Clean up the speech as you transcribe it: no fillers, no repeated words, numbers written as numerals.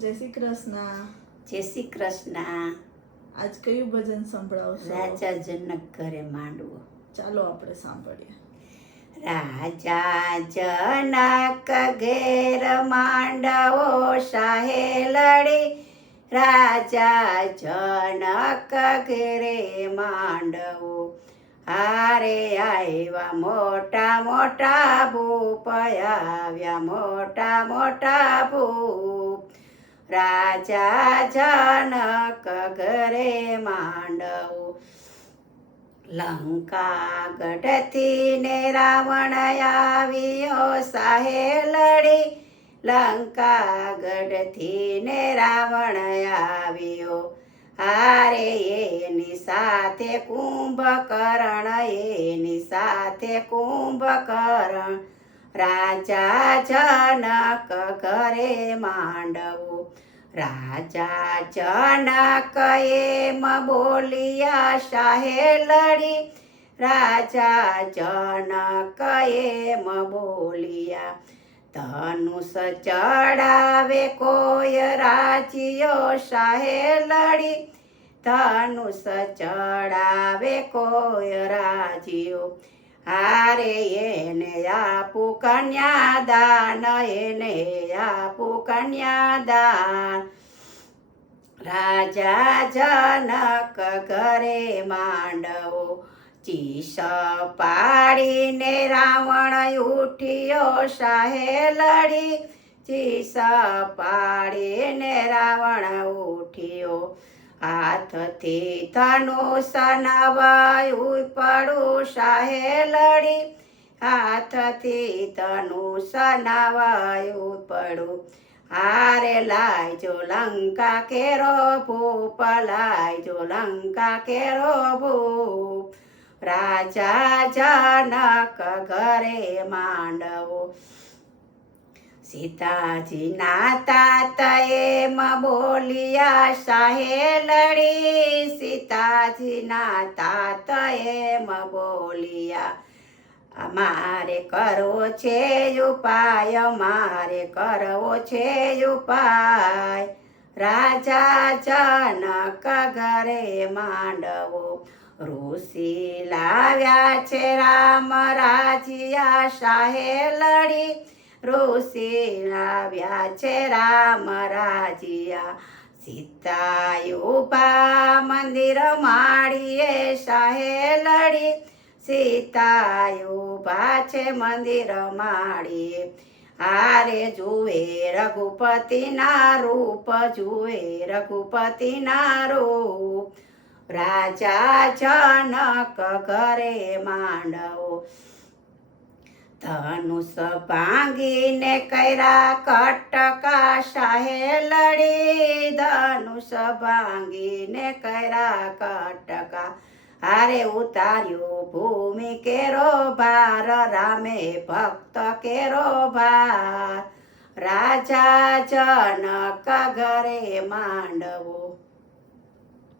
જય શ્રી કૃષ્ણ. જય શ્રી કૃષ્ણ. આજ કયું ભજન સંભળાવશો? રાજા જનક ઘરે માંડવો. ચાલો આપણે સાંભળીએ. રાજા જનક ઘેર માંડવો શાહે લડી. રાજા જનક ઘેરે માંડવો. હારે આવ્યા મોટા મોટા ભૂપ, આવ્યા મોટા મોટા ભૂપ. રાજા જનક ઘરે માંડવો. લંકા ગઢથી ને રાવણ આવ્યો શાહે લડી. લંકા ગઢથી ને રાવણ આવ્યો. હારે એની સાથે કુંભકર્ણ, એની સાથે કુંભકર્ણ. રાજા જનક ઘરે માંડવો. રાજા જનક એમ બોલિયા શાહે લડી. રાજા જનક એમ બોલિયા. ધનુષ ચડાવે કોઈ રાજ્યો શાહે લડી. ધનુષ ચડાવે કોઈ રાજ્યો. હારે એને આપું કન્યાદાન, એને આપું કન્યાદાન. રાજા જનક ઘરે માંડવો. ચીસ પાડીને રાવણ ઉઠ્યો શાહે લડી. ચીસ પાડીને રાવણ ઉઠ્યો. હાથથી ધનુષ નવાયું પડું શાહે લડી. હાથથી ધનુષ નવાયું પડું. હારે લાયજો લંકા કેરો ભૂપ, લાયજો લંકા કેરો ભૂપ. રાજા જનક ઘરે માંડવો. સીતાજીના તાત એમ બોલિયા શાહે લડી. સીતાજીના તાત એમ બોલિયા. મારે કરવો છે ઉપાય, મારે કરવો છે ઉપાય. રાજા જનક ઘરે માંડવો. ઋષિ લાવ્યા છે રામ રાજ્યા શાહે લડી. ઋષિ લાવ્યા છે રામ રાજ્યા. સીતા ઉભા મંદિર માળીએ શાહે લડી. સીતા ઉભા છે મંદિર માળીએ. હારે જુએ રઘુપતિના રૂપ, જુએ રઘુપતિના રૂપ. રાજા જનક ઘરે માંડવો. ધનુષ ભાંગીને કર્યા કટકા શાહે લડી. ધનુષ ભાંગીને કર્યા કટકા. હારે ઉતાર્યો ભૂમિ કેરો ભાર, રામે ભક્ત કેરો ભાર. રાજા જનક ઘરે માંડવો.